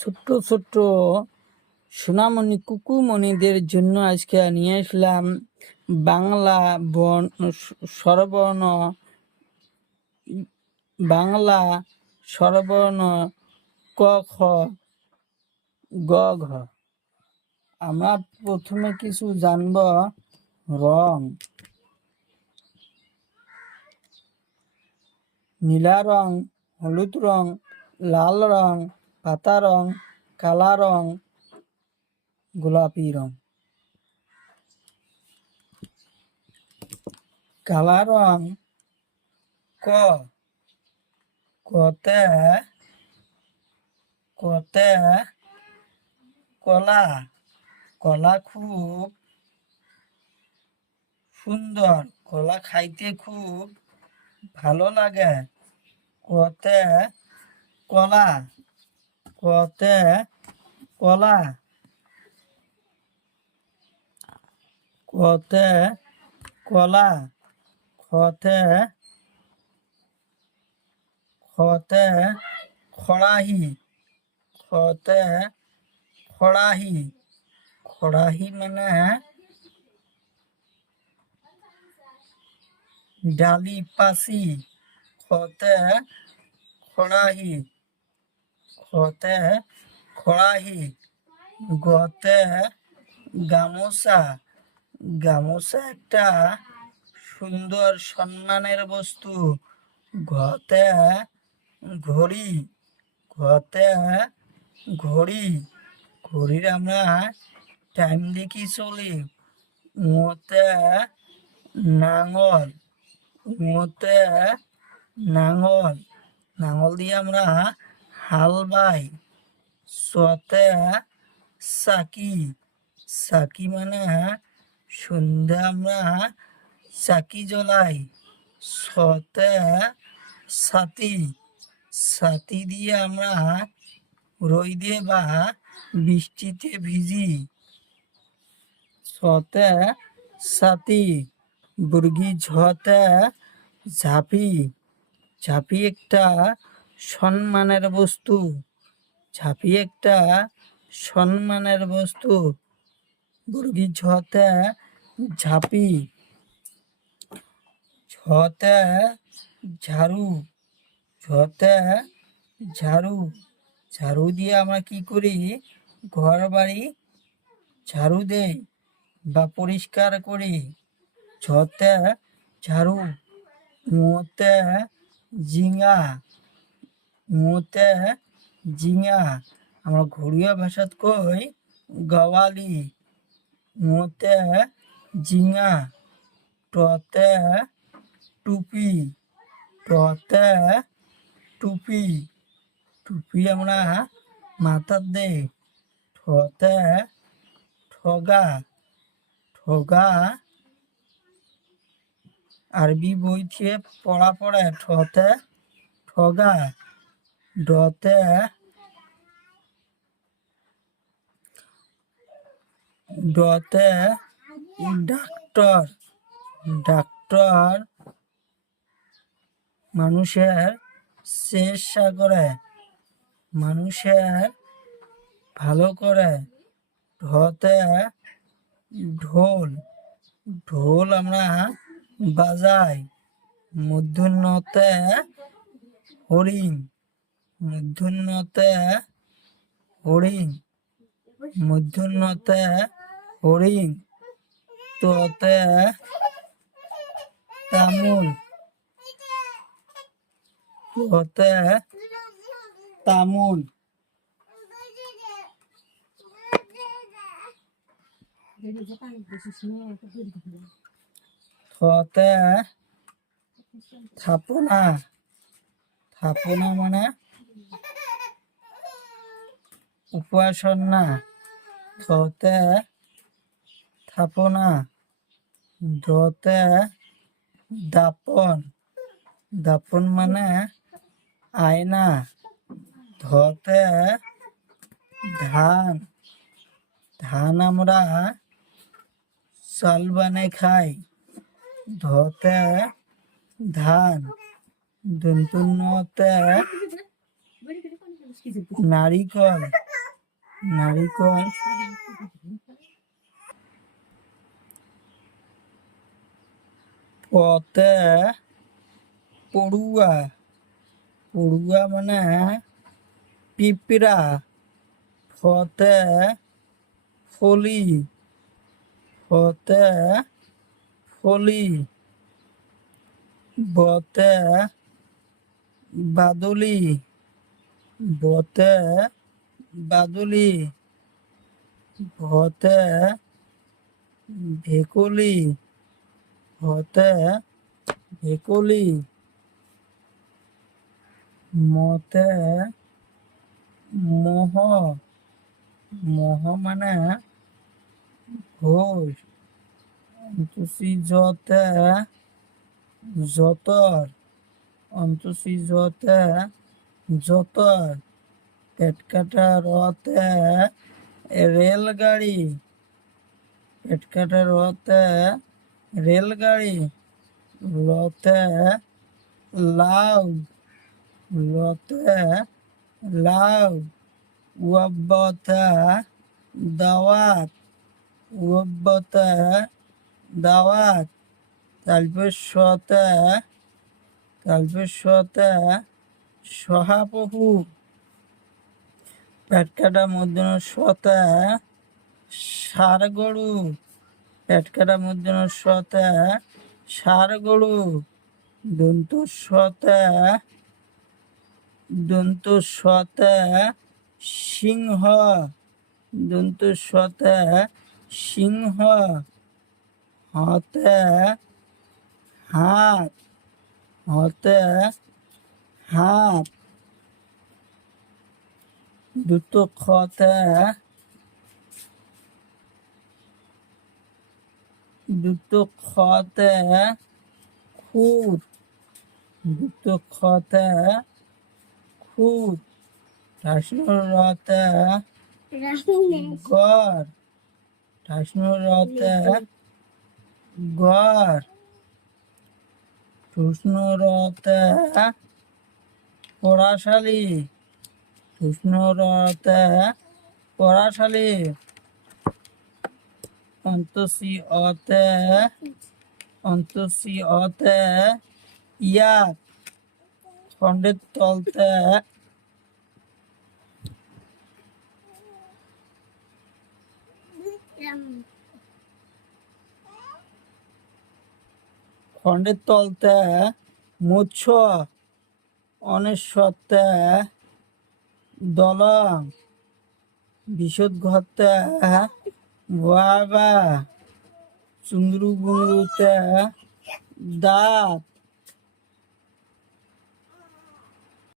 ছোট্ট ছোট্ট সোনামণি কুকুমণিদের জন্য আজকে নিয়ে আসলাম বাংলা স্বরবর্ণ বাংলা স্বরবর্ণ ক খ গ ঘ। আমরা প্রথমে কিছু জানব রং। নীলা রং, হলুদ রং, লাল রং, পাতা রং, কালা রং, গোলাপি রং। কালা রং ক, কতে কলা। কলা খুব সুন্দর, কলা খাইতে খুব ভালো লাগে। কতে কলা, কতে কলা, কতে কলা। খতে খতে খড়াহি, খতে খড়াহি। খড়াহি মানে ডালি পাশি। খতে খড়াহি, খতে খড়াহি। গতে গামোচা। গামোচা একটা সুন্দর সম্মানের বস্তু। ঘতে ঘড়ি, ঘতে ঘড়ি। ঘড়ির আমরা টাইম দেখি চলি। মতে নাঙল, মতে নাঙল। নাঙল দিয়ে আমরা হাল বাই। সতে চাকি, চাকি মানে সন্ধ্যা আমরা চাকি জ্বলাই। সতে ছাতি, ছাতি দিয়ে আমরা রোদে বা বৃষ্টিতে ভিজি। সতে ছাতি। বুর্গি ঝতে ঝাঁপি। ঝাঁপি একটা সম্মানের বস্তু। ঝাঁপি একটা সম্মানের বস্তু। বুর্গি ঝতে ঝাঁপি। ঝতে ঝাড়ু, ঝতে ঝাড়ু। ঝাড়ু দিয়ে আমরা কি করি? ঘর বাড়ি ঝাড়ু দেই বা পরিষ্কার করি। ঝতে ঝাড়ু। মোতে জিঙা, মোতে জিঙা। আমরা ঘরুয়া ভাষাত কই গওয়ালি। মোতে জিঙা। টতে টুপি, টতে টুপি। টুপি আমরা মাথার দেই। ঠতে ঠগা, ঠগা আরবি বই থেকে পড়া পড়ে। ঠতে ঠগা। ডতে ডতে ডাক্তার, ডাক্তার মানুষের চিকিৎসা করে, মানুষের ভালো করে। ঢতে ঢোল, ঢোল আমরা বাজাই। মূর্ধন্যতে হরিণ, মূর্ধন্যতে হরিণ, মূর্ধন্যতে হরিণ। ততে তামুল, ততে তামুল। থতে থাপনা, থাপনা মানে উপাসনা। থতে থাপনা। দতে দাপন, দাপন মানে আয়না। ধতে ধান, ধান আমরা চাল বানাই খাই। ধতে ধান। দন্তন্যতে নারিকল, নারিকল। পতে পড়ুয়া। পড়ুয়া মানে পিঁপড়া। ফতে ফলি। ফতে ফলি। বতে বাদুলি। বতে বাদুলি। ভতে ভেকুলি। ভতে ভেকুলি। মতে মোহ। মোহ মানে ঘোষ। অন্তসি জতে যতর। অন্তসি জতে যতর। পেট কাটা রতে রেলগাড়ি। পেট কাটা রতে রেলগাড়ি। লতে লাউ। লতে লাউ। ওয়াব্বতে দাওয়াত। ওয়াব্বতে দাওয়াত। তালপেশতে সহাপহু। পেট কাটা মূর্ধন্য শতে ষাঁড় গরু। পেট কাটা মূর্ধন্য শতে ষাঁড় গরু। দন্তস্বতে সিংহ। দন্তস্বতে সিংহ। হতে হাত। হতে হাত। দুটো খতে খুঁত। দুটো খতে খুঁত। ঠাসনুরতে গড়। ঠাসনুরতে গড়। ঠুসনুরতে পড়াশালি। ঠুসনুরতে পড়াশালি। অন্তসি অতে ইয়াক। খণ্ডের তলতে খণ্ডের তলতে মুচ্ছ। অনেশ্বরতে দলং। বিশদ ঘরতে বাবা। চুংরু গুংরুতে দাঁত।